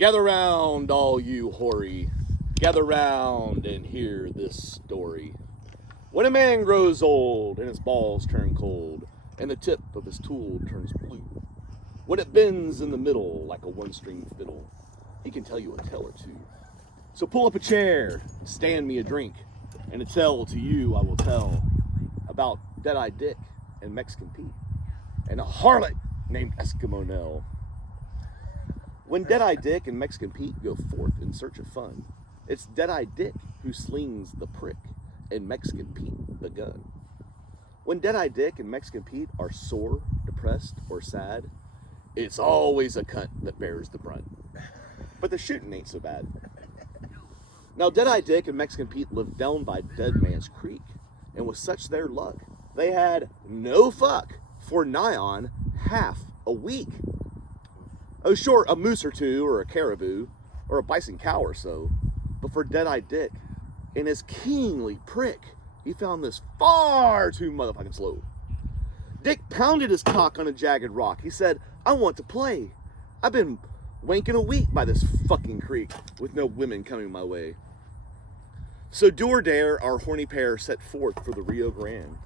Gather round, all you hoary. Gather round and hear this story. When a man grows old and his balls turn cold, and the tip of his tool turns blue, when it bends in the middle like a one-string fiddle, he can tell you a tale or two. So pull up a chair, stand me a drink, and a tale to you I will tell about Dead-Eye Dick and Mexican Pete, and a harlot named Eskimo Nell. When Dead-Eye Dick and Mexican Pete go forth in search of fun, it's Dead-Eye Dick who slings the prick and Mexican Pete the gun. When Dead-Eye Dick and Mexican Pete are sore, depressed, or sad, it's always a cunt that bears the brunt. But the shooting ain't so bad. Now Dead-Eye Dick and Mexican Pete lived down by Dead Man's Creek, and with such their luck, they had no fuck for nigh on half a week. Oh, sure, a moose or two, or a caribou, or a bison cow or so. But for Dead-Eye Dick, in his keenly prick, he found this far too motherfucking slow. Dick pounded his cock on a jagged rock. He said, I want to play. I've been wanking a week by this fucking creek with no women coming my way. So do or dare, our horny pair set forth for the Rio Grande.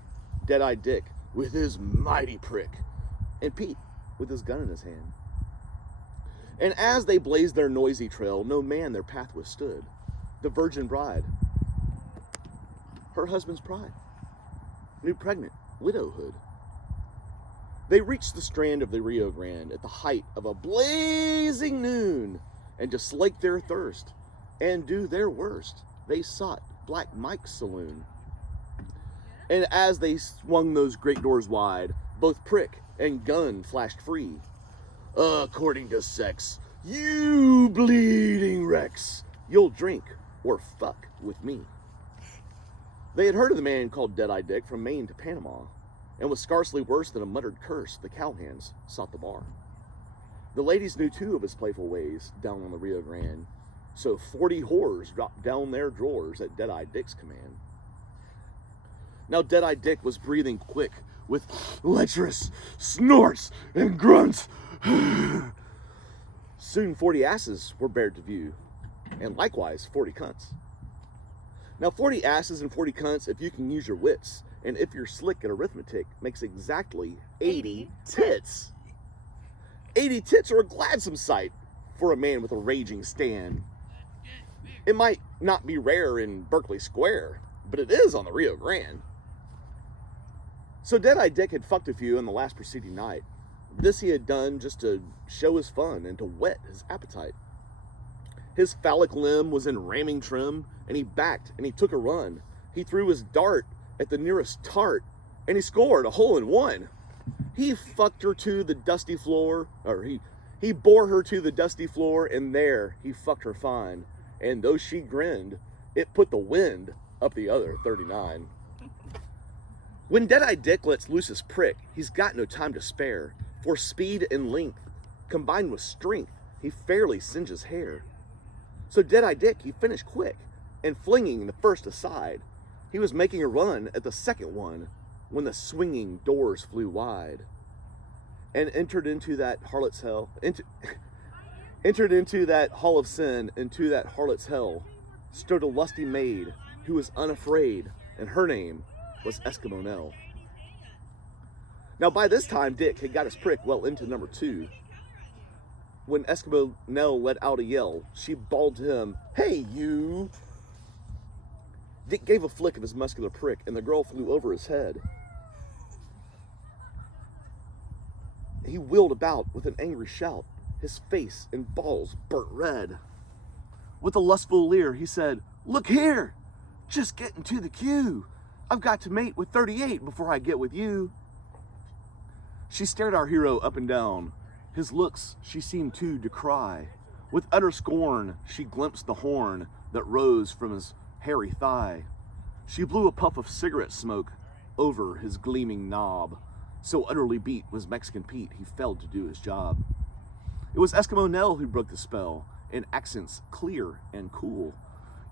Dead-Eye Dick with his mighty prick, and Pete with his gun in his hand. And as they blazed their noisy trail, no man their path withstood. The virgin bride, her husband's pride, new pregnant widowhood. They reached the strand of the Rio Grande at the height of a blazing noon, and to slake their thirst and do their worst, they sought Black Mike's saloon. And as they swung those great doors wide, both prick and gun flashed free. According to sex, you bleeding wrecks, you'll drink or fuck with me. They had heard of the man called Dead-Eye Dick from Maine to Panama, and was scarcely worse than a muttered curse, the cowhands sought the bar. The ladies knew too of his playful ways down on the Rio Grande, so 40 whores dropped down their drawers at Dead-Eye Dick's command. Now Dead-Eye Dick was breathing quick with lecherous snorts and grunts. Soon 40 asses were bared to view, and likewise 40 cunts. Now 40 asses and 40 cunts, if you can use your wits, and if you're slick at arithmetic, makes exactly 80 tits. 80 tits are a gladsome sight for a man with a raging stand. It might not be rare in Berkeley Square, but it is on the Rio Grande. So Dead-Eye Dick had fucked a few on the last preceding night. This he had done just to show his fun and to whet his appetite. His phallic limb was in ramming trim, and he backed and he took a run. He threw his dart at the nearest tart, and he scored a hole in one. He fucked her to the dusty floor, or he bore her to the dusty floor, and there he fucked her fine. And though she grinned, it put the wind up the other 39. When Dead-Eye Dick lets loose his prick, he's got no time to spare. For speed and length, combined with strength, he fairly singes hair. So Dead-Eye Dick, he finished quick, and flinging the first aside, he was making a run at the second one when the swinging doors flew wide, and entered into that harlot's hell, entered into that hall of sin, into that harlot's hell, stood a lusty maid who was unafraid, and her name was Eskimo Nell. Now by this time, Dick had got his prick well into number 2. When Eskimo Nell let out a yell, she bawled to him, "Hey, you!" Dick gave a flick of his muscular prick, and the girl flew over his head. He wheeled about with an angry shout. His face and balls burnt red. With a lustful leer, he said, "Look here! Just getting to the queue. I've got to mate with 38 before I get with you." She stared our hero up and down. His looks she seemed to decry. With utter scorn, she glimpsed the horn that rose from his hairy thigh. She blew a puff of cigarette smoke over his gleaming knob. So utterly beat was Mexican Pete, he failed to do his job. It was Eskimo Nell who broke the spell, in accents clear and cool.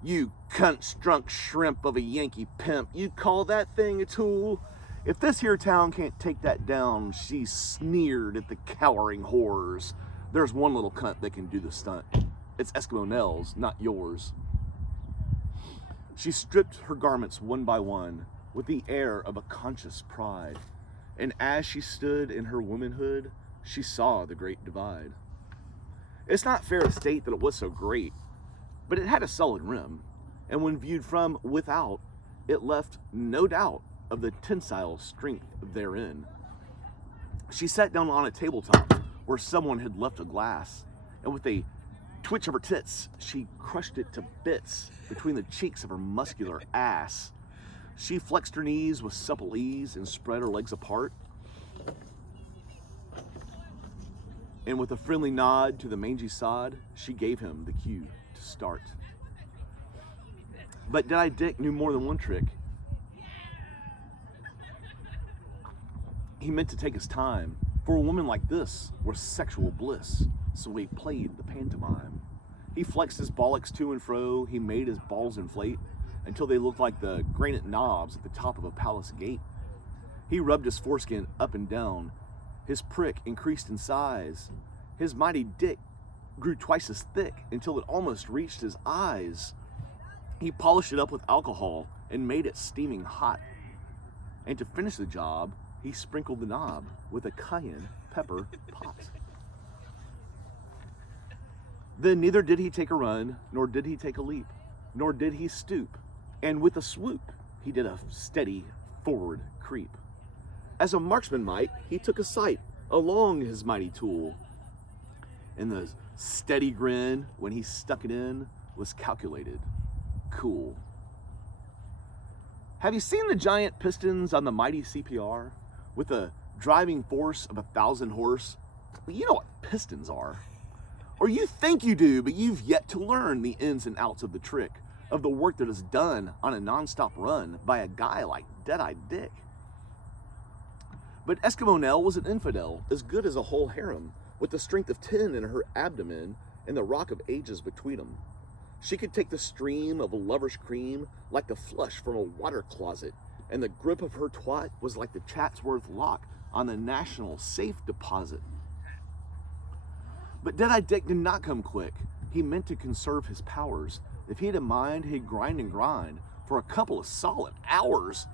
"You cunt-strunk shrimp of a Yankee pimp, you call that thing a tool? If this here town can't take that down," she sneered at the cowering whores, "there's one little cunt that can do the stunt." It's Eskimo Nell's, not yours. She stripped her garments one by one with the air of a conscious pride, and as she stood in her womanhood, she saw the great divide. It's not fair to state that it was so great, but it had a solid rim, and when viewed from without, it left no doubt of the tensile strength therein. She sat down on a tabletop where someone had left a glass, and with a twitch of her tits, she crushed it to bits between the cheeks of her muscular ass. She flexed her knees with supple ease and spread her legs apart. And with a friendly nod to the mangy sod, she gave him the cue to start. But Dead-Eye Dick knew more than one trick. He meant to take his time, for a woman like this was sexual bliss, so he played the pantomime. He flexed his bollocks to and fro, he made his balls inflate, until they looked like the granite knobs at the top of a palace gate. He rubbed his foreskin up and down. His prick increased in size. His mighty dick grew twice as thick until it almost reached his eyes. He polished it up with alcohol and made it steaming hot. And to finish the job, he sprinkled the knob with a cayenne pepper pot. Then neither did he take a run, nor did he take a leap, nor did he stoop, and with a swoop he did a steady forward creep. As a marksman might, he took a sight along his mighty tool, and the steady grin when he stuck it in was calculated, cool. Have you seen the giant pistons on the mighty CPR with a driving force of 1,000 horse? Well, you know what pistons are. Or you think you do, but you've yet to learn the ins and outs of the trick, of the work that is done on a non-stop run by a guy like Dead-Eye Dick. But Eskimo Nell was an infidel, as good as a whole harem, with the strength of 10 in her abdomen and the rock of ages between them. She could take the stream of a lover's cream like the flush from a water closet, and the grip of her twat was like the Chatsworth lock on the National Safe Deposit. But Dead-Eye Dick did not come quick. He meant to conserve his powers. If he had a mind, he'd grind and grind for a couple of solid hours.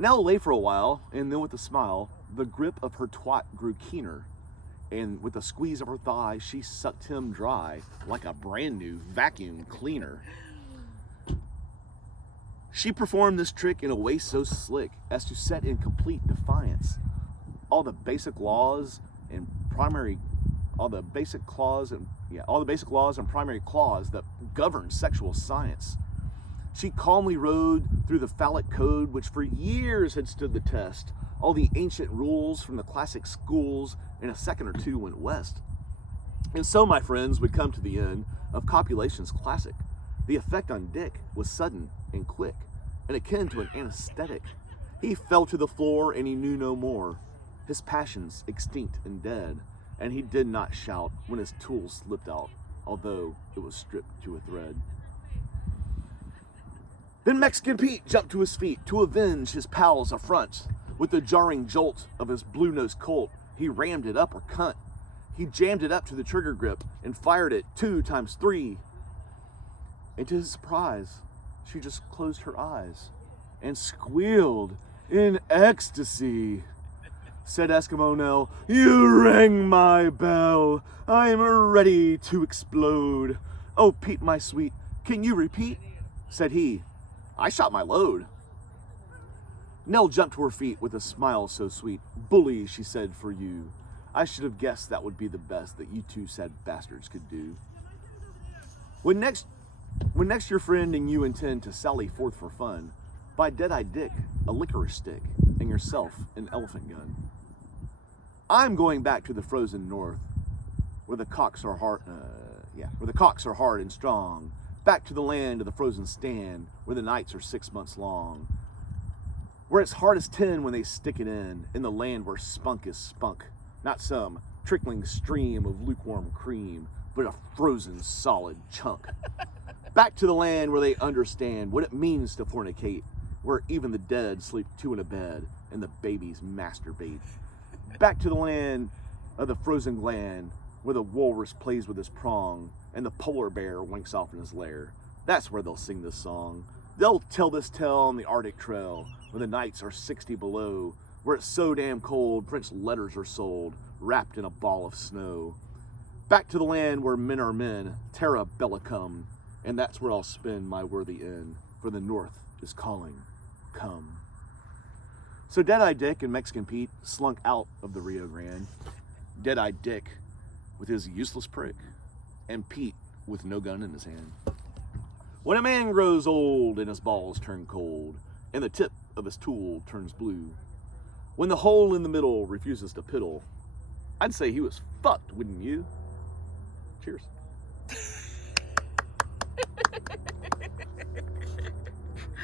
Nell lay for a while, and then with a smile, the grip of her twat grew keener, and with a squeeze of her thigh, she sucked him dry like a brand new vacuum cleaner. She performed this trick in a way so slick as to set in complete defiance all the basic laws and primary clause that govern sexual science. She calmly rode through the phallic code which for years had stood the test, all the ancient rules from the classic schools. In a second or two went west. And so, my friends, we come to the end of Copulation's classic. The effect on Dick was sudden and quick, and akin to an anesthetic. He fell to the floor and he knew no more, his passions extinct and dead, and he did not shout when his tool slipped out, although it was stripped to a thread. Then Mexican Pete jumped to his feet to avenge his pal's affront. With the jarring jolt of his blue-nosed Colt, he rammed it up or cunt. He jammed it up to the trigger grip and fired it 2 times 3. And to his surprise, she just closed her eyes and squealed in ecstasy. Said Eskimo Nell, "You rang my bell. I'm ready to explode. Oh, Pete, my sweet, can you repeat?" Said he, "I shot my load." Nell jumped to her feet with a smile so sweet. "Bully," she said, "for you. I should have guessed that would be the best that you two sad bastards could do. When next your friend and you intend to sally forth for fun, buy Dead-Eye Dick a licorice stick and yourself an elephant gun. I'm going back to the frozen north, where the cocks are hard and strong. Back to the land of the frozen stand, where the nights are 6 months long. Where it's hard as tin when they stick it in the land where spunk is spunk. Not some trickling stream of lukewarm cream, but a frozen solid chunk. Back to the land where they understand what it means to fornicate, where even the dead sleep 2 in a bed and the babies masturbate. Back to the land of the frozen gland, where the walrus plays with his prong and the polar bear winks off in his lair. That's where they'll sing this song. They'll tell this tale on the Arctic Trail, when the nights are 60 below, where it's so damn cold French letters are sold, wrapped in a ball of snow. Back to the land where men are men, terra bellicum, and that's where I'll spend my worthy end, for the North is calling, come. So Dead-Eye Dick and Mexican Pete slunk out of the Rio Grande. Dead-Eye Dick with his useless prick, and Pete with no gun in his hand. When a man grows old and his balls turn cold, and the tip of his tool turns blue, when the hole in the middle refuses to piddle, I'd say he was fucked, wouldn't you? Cheers.